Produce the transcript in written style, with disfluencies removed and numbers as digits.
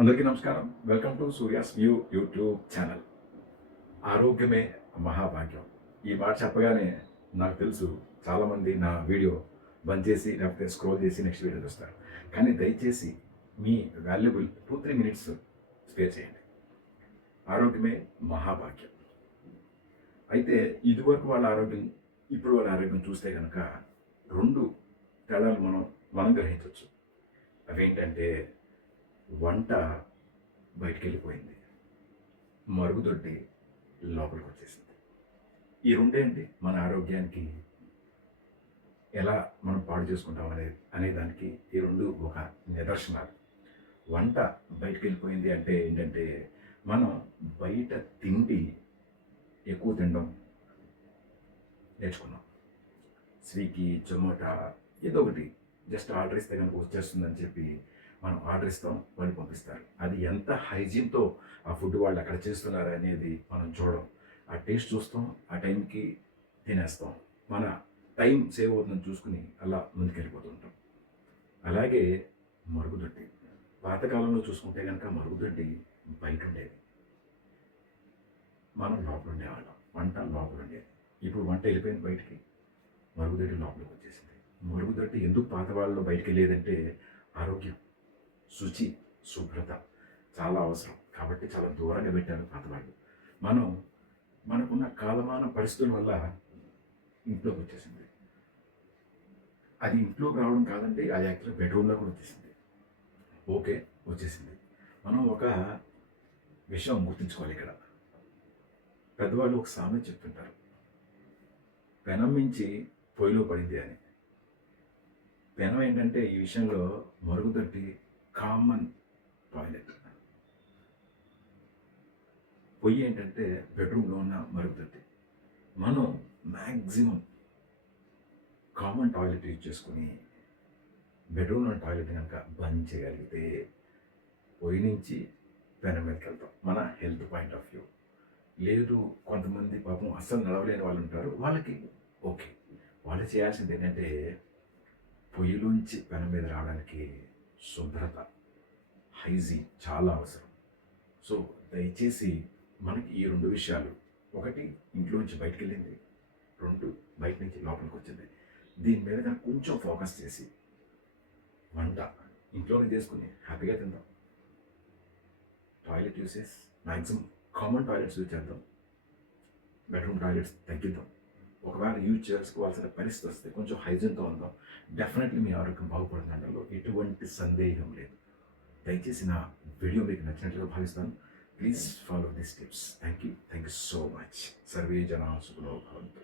అందరికీ నమస్కారం. Welcome to Surya's view YouTube channel. ఆరోగ్యమే మహాభాగ్యం. ఈ మాట చెప్పగానే నాకు తెలుసు చాలామంది నా వీడియో బంద్ చేసి లేకపోతే స్క్రోల్ చేసి నెక్స్ట్ వీడియో చూస్తారు. కానీ దయచేసి మీ వాల్యుబుల్ 2-3 మినిట్స్ స్పేర్ చేయండి. ఆరోగ్యమే మహాభాగ్యం. అయితే ఇదివరకు వాళ్ళ ఆరోగ్యం, ఇప్పుడు వాళ్ళ ఆరోగ్యం చూస్తే కనుక 2 తేడాలు మనం గ్రహించవచ్చు. అవేంటంటే వంట బయటికెళ్ళిపోయింది, మరుగుదొడ్డి లోపలికి వచ్చేసింది. ఈ రెండేంటి మన ఆరోగ్యానికి ఎలా మనం పాడు చేసుకుంటాం అనే దానికి ఈ రెండు ఒక నిదర్శనాలు. వంట బయటికెళ్ళిపోయింది అంటే ఏంటంటే మనం బయట తిండి ఎక్కువ తినడం నేర్చుకున్నాం. స్విగ్గీ, జొమాటో ఏదో ఒకటి జస్ట్ ఆర్డర్ ఇస్తే కనుక వచ్చేస్తుందని చెప్పి మనం ఆర్డర్ ఇస్తాం, వాళ్ళు పంపిస్తారు. అది ఎంత హైజీన్తో ఆ ఫుడ్ వాళ్ళు అక్కడ చేస్తున్నారు అనేది మనం చూడం. ఆ టేస్ట్ చూస్తాం, ఆ టైంకి తినేస్తాం. మన టైం సేవ్ అవుతుందని చూసుకుని అలా ముందుకెళ్ళిపోతుంటాం. అలాగే మరుగుదొడ్డి, పాతకాలంలో చూసుకుంటే కనుక మరుగుదొడ్డి బయట ఉండేది, మనం లోపల ఉండేవాళ్ళం. వంట లోపల ఉండేది. ఇప్పుడు వంట వెళ్ళిపోయింది బయటికి, మరుగుదొడ్డి లోపలికి వచ్చేసింది. మరుగుదొడ్డి ఎందుకు పాత వాళ్ళలో బయటికి వెళ్ళేదంటే ఆరోగ్యం, శుచి, శుభ్రత చాలా అవసరం కాబట్టి చాలా దూరంగా పెట్టారు పాతవాళ్ళు. మనకున్న కాలమాన పరిస్థితుల వల్ల ఇంట్లోకి వచ్చేసింది. అది ఇంట్లోకి రావడం కాదండి, అది యాక్చువల్గా బెడ్రూమ్లో కూడా వచ్చేసింది. ఓకే, వచ్చేసింది. మనం ఒక విషయం గుర్తుంచుకోవాలి ఇక్కడ. పెద్దవాళ్ళు ఒక సామెత చెప్తుంటారు, పెనం మించి పొయ్యిలో పడింది అని. పెనం ఏంటంటే ఈ విషయంలో మరుగుదొడ్డి కామన్ టాయిలెట్. పొయ్యి ఏంటంటే బెడ్రూమ్లో ఉన్న మరుగుదొడ్డి. మనం మ్యాక్సిమం కామన్ టాయిలెట్ యూజ్ చేసుకుని బెడ్రూమ్లో టాయిలెట్ కనుక బంద్ చేయగలిగితే పొయ్యి నుంచి పెనం మీదకి వెళ్తాం మన హెల్త్ పాయింట్ ఆఫ్ వ్యూ. లేదు, కొంతమంది పాపం అస్సలు నడవలేని వాళ్ళు ఉంటారు, వాళ్ళకి ఓకే. వాళ్ళు చేయాల్సింది ఏంటంటే పొయ్యిలోంచి పెనం మీద రావడానికి శుభ్రత, హైజీన్ చాలా అవసరం. సో దయచేసి మనకి ఈ 2 విషయాలు, ఒకటి ఇంట్లోంచి బయటికి వెళ్ళింది, 2 బయట నుంచి లోపలికి వచ్చింది. దీని మీద కనుక కొంచెం ఫోకస్ చేసి వంట ఇంట్లోనే చేసుకుని హ్యాపీగా తిందాం. Toilet usage maximum common toilets use చేద్దాం, బెడ్రూమ్ టాయిలెట్స్ తగ్గిద్దాం. ఒకవేళ యూజ్ చేసుకోవాల్సిన పరిస్థితి వస్తే కొంచెం హైజీన్తో ఉందాం. డెఫినెట్లీ మీ ఆరోగ్యం బాగుపడుతుంది అనడంలో ఎటువంటి సందేహం లేదు. దయచేసి నా వీడియో మీకు నచ్చినట్లుగా భావిస్తాను. Please follow this tips. Thank you so much. Survey జనా సుఖినో భవంతు.